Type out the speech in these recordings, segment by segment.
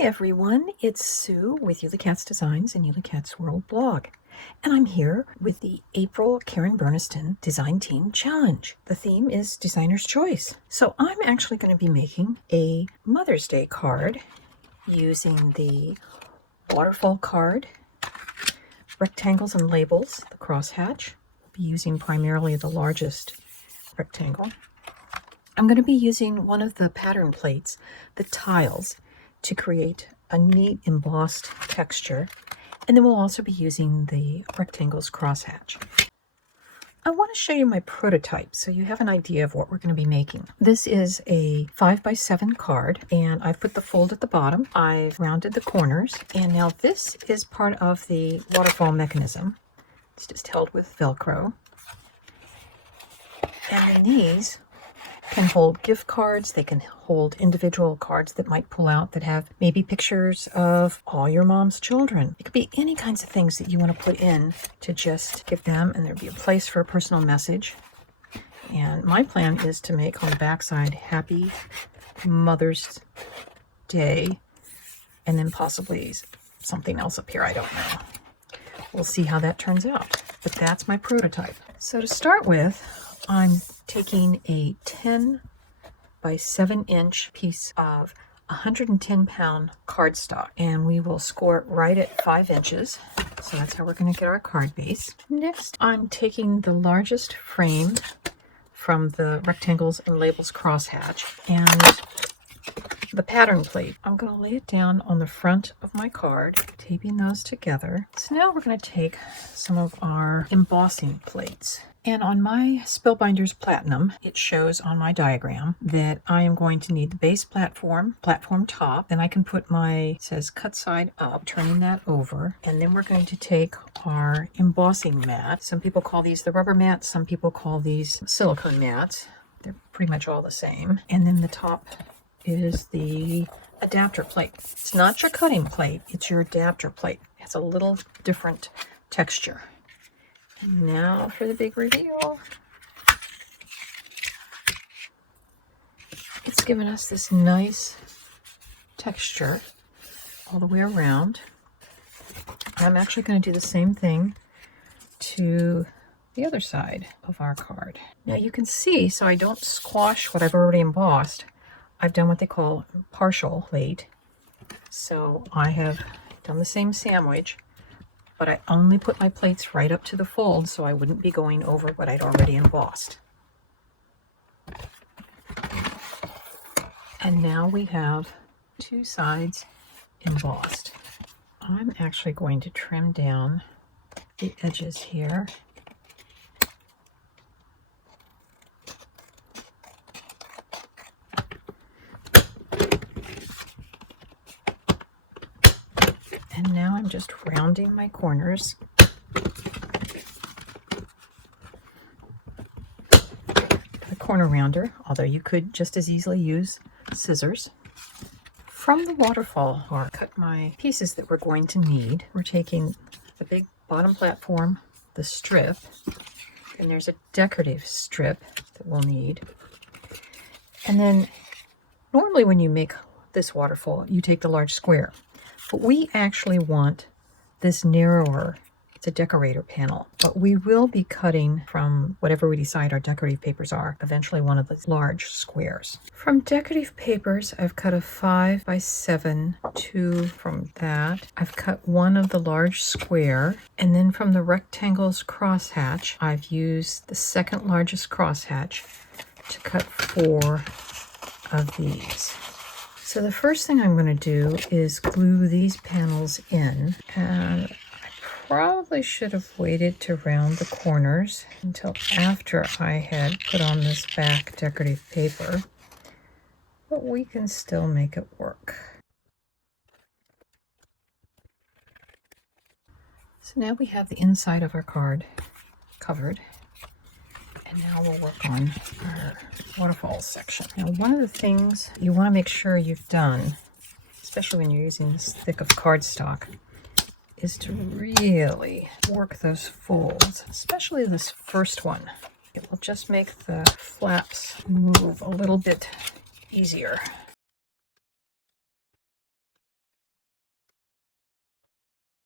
Hi everyone, it's Sue with Ully Cat's Designs and Ully Cat's World blog. And I'm here with the April Karen Burniston Design Team Challenge. The theme is Designer's Choice. So I'm actually going to be making a Mother's Day card using the Waterfall card, rectangles and labels, the crosshatch. I'll be using primarily the largest rectangle. I'm going to be using one of the pattern plates, the tiles, to create a neat embossed texture, and then we'll also be using the rectangles crosshatch. I want to show you my prototype so you have an idea of what we're going to be making. This is a 5x7 card, and I've put the fold at the bottom. I've rounded the corners, and now this is part of the waterfall mechanism. It's just held with Velcro. And then these can hold gift cards. They can hold individual cards that might pull out that have maybe pictures of all your mom's children. It could be any kinds of things that you want to put in to just give them, and there'd be a place for a personal message. And my plan is to make on the back side, Happy Mother's Day, and then possibly something else up here. I don't know. We'll see how that turns out. But that's my prototype. So to start with, I'm taking a 10 by 7 inch piece of 110-pound cardstock, and we will score it right at 5 inches. So that's how we're going to get our card base. Next, I'm taking the largest frame from the rectangles and labels crosshatch and the pattern plate. I'm going to lay it down on the front of my card, taping those together. So now we're going to take some of our embossing plates. And on my Spellbinders Platinum, it shows on my diagram that I am going to need the base platform top. Then I can put my, it says cut side up, turning that over. And then we're going to take our embossing mat. Some people call these the rubber mats. Some people call these silicone mats. They're pretty much all the same. And then the top is the adapter plate. It's not your cutting plate, it's your adapter plate. It has a little different texture. And now for the big reveal. It's given us this nice texture all the way around. I'm actually going to do the same thing to the other side of our card. Now you can see, so I don't squash what I've already embossed, I've done what they call partial plate. So I have done the same sandwich, but I only put my plates right up to the fold so I wouldn't be going over what I'd already embossed. And now we have two sides embossed. I'm actually going to trim down the edges here. And now I'm just rounding my corners. A corner rounder, although you could just as easily use scissors. From the waterfall, or cut my pieces that we're going to need. We're taking the big bottom platform, the strip, and there's a decorative strip that we'll need. And then normally when you make this waterfall, you take the large square. But we actually want this narrower, it's a decorator panel, but we will be cutting from whatever we decide our decorative papers are, eventually one of the large squares. From decorative papers, I've cut a 5x7, 2 from that. I've cut one of the large square, and then from the rectangles crosshatch, I've used the second largest crosshatch to cut 4 of these. So the first thing I'm going to do is glue these panels in, and I probably should have waited to round the corners until after I had put on this back decorative paper, but we can still make it work. So now we have the inside of our card covered. And now we'll work on our waterfall section. Now, one of the things you want to make sure you've done, especially when you're using this thick of cardstock, is to really work those folds, especially this first one. It will just make the flaps move a little bit easier.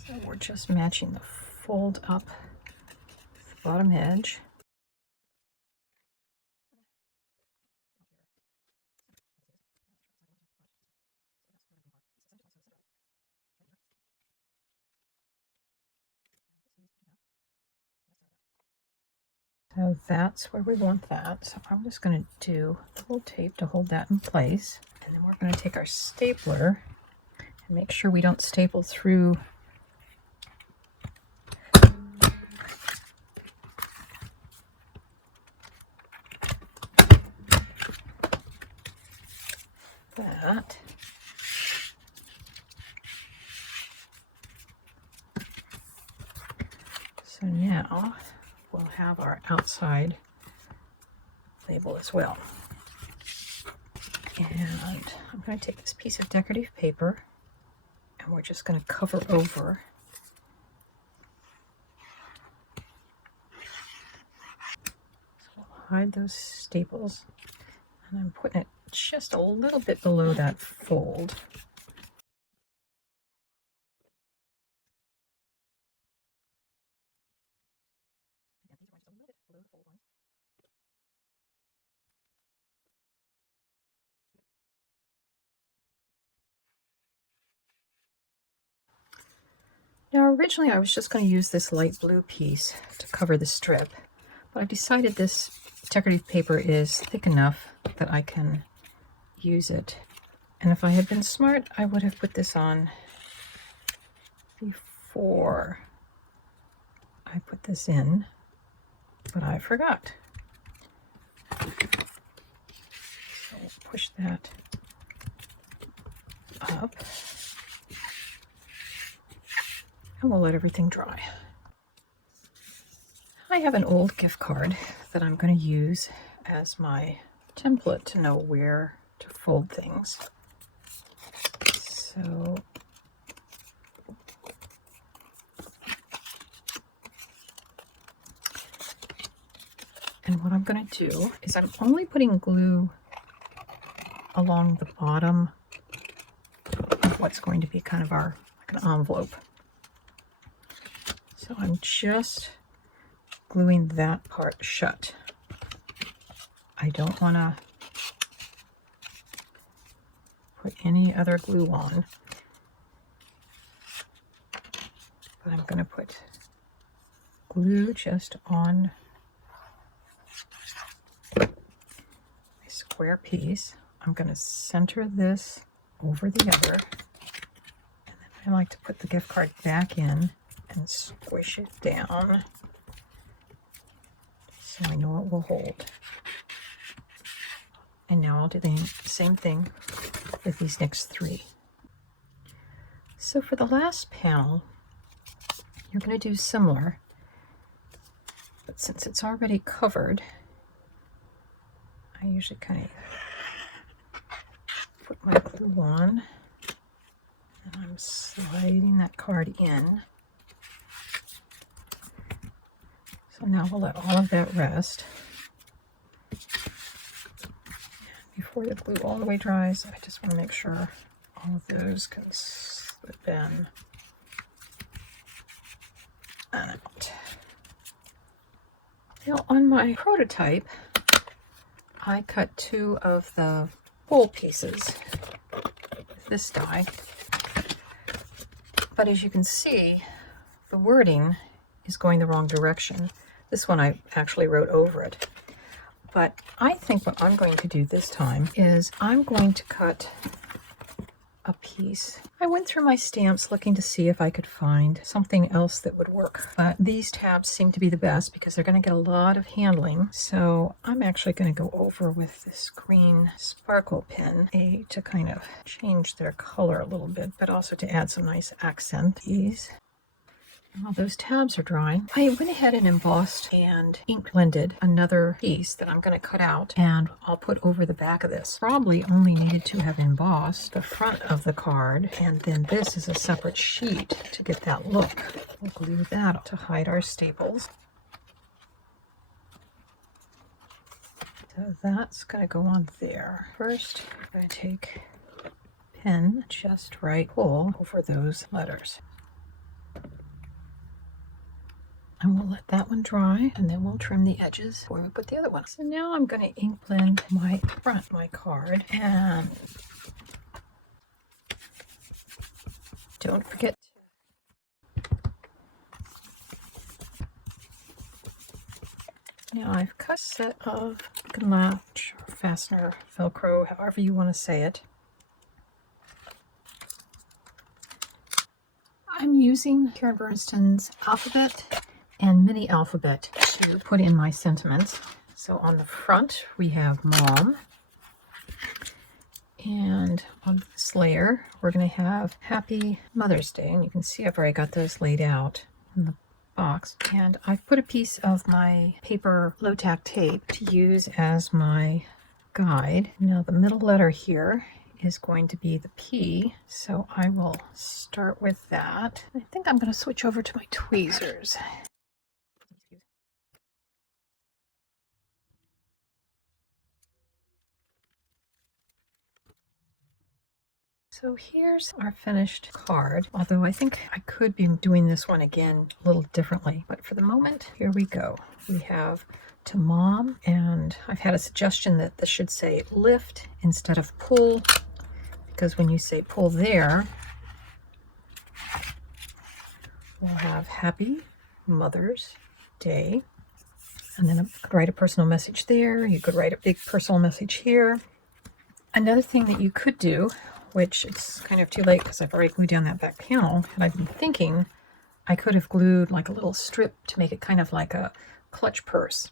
So we're just matching the fold up with the bottom edge. So that's where we want that. So I'm just going to do a little tape to hold that in place. And then we're going to take our stapler and make sure we don't staple through that. So now we'll have our outside label as well. And I'm going to take this piece of decorative paper and we're just going to cover over hide those staples, and I'm putting it just a little bit below that fold. Now originally I was just going to use this light blue piece to cover the strip, but I decided this decorative paper is thick enough that I can use it. And if I had been smart, I would have put this on before I put this in, but I forgot. So we'll push that up and we'll let everything dry. I have an old gift card that I'm going to use as my template to know where to fold things. So and what I'm going to do is I'm only putting glue along the bottom of what's going to be kind of our like an envelope. So I'm just gluing that part shut. I don't want to put any other glue on, but I'm going to put glue just on a square piece. I'm going to center this over the other, and then I like to put the gift card back in and squish it down so I know it will hold. And now I'll do the same thing with these next three. So for the last panel, you're going to do similar, but since it's already covered, I usually kind of put my glue on, and I'm sliding that card in. So now we'll let all of that rest. Before the glue all the way dries, I just want to make sure all of those can slip in and out. Now on my prototype, I cut 2 of the bowl pieces with this die. But as you can see, the wording is going the wrong direction. This one I actually wrote over it. But I think what I'm going to do this time is I'm going to cut a piece. I went through my stamps looking to see if I could find something else that would work. But these tabs seem to be the best because they're going to get a lot of handling. So I'm actually going to go over with this green sparkle pen to kind of change their color a little bit, but also to add some nice accent. While those tabs are drying, I went ahead and embossed and ink blended another piece that I'm going to cut out and I'll put over the back of this. Probably only needed to have embossed the front of the card, and then this is a separate sheet to get that look. We'll glue that to hide our staples. So that's going to go on there. First, I'm going to take a pen just right, pull over those letters. And we'll let that one dry, and then we'll trim the edges before we put the other one. So now I'm going to ink blend my front, my card, and don't forget. Now I've cut a set of latch, or fastener, Velcro, however you want to say it. I'm using Karen Burniston's alphabet and mini alphabet to put in my sentiments. So on the front we have Mom, and on this layer we're going to have Happy Mother's Day, and you can see I've already got those laid out in the box. And I've put a piece of my paper low-tack tape to use as my guide. Now the middle letter here is going to be the P, so I will start with that. I think I'm going to switch over to my tweezers. So here's our finished card, although I think I could be doing this one again a little differently. But for the moment, here we go. We have to Mom, and I've had a suggestion that this should say lift instead of pull, because when you say pull there, we'll have Happy Mother's Day. And then I could write a personal message there. You could write a big personal message here. Another thing that you could do, which it's kind of too late because I've already glued down that back panel, and I've been thinking I could have glued like a little strip to make it kind of like a clutch purse.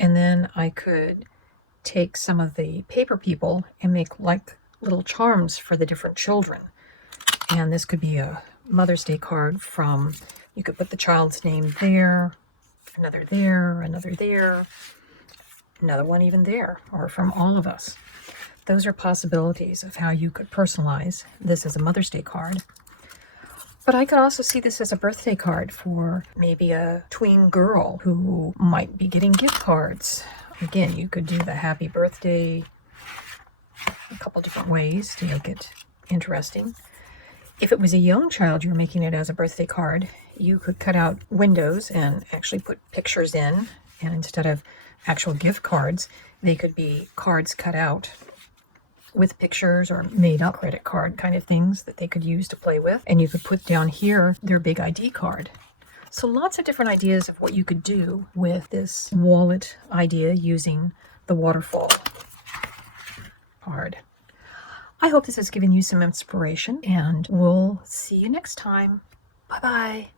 And then I could take some of the paper people and make like little charms for the different children. And this could be a Mother's Day card from, you could put the child's name there, another there, another there, another one even there, or from all of us. Those are possibilities of how you could personalize this as a Mother's Day card. But I could also see this as a birthday card for maybe a tween girl who might be getting gift cards. Again, you could do the happy birthday a couple different ways to make it interesting. If it was a young child you're making it as a birthday card, you could cut out windows and actually put pictures in, and instead of actual gift cards, they could be cards cut out with pictures or made up credit card kind of things that they could use to play with. And you could put down here their big ID card. So lots of different ideas of what you could do with this wallet idea using the Waterfall card. I hope this has given you some inspiration, and we'll see you next time. Bye-bye.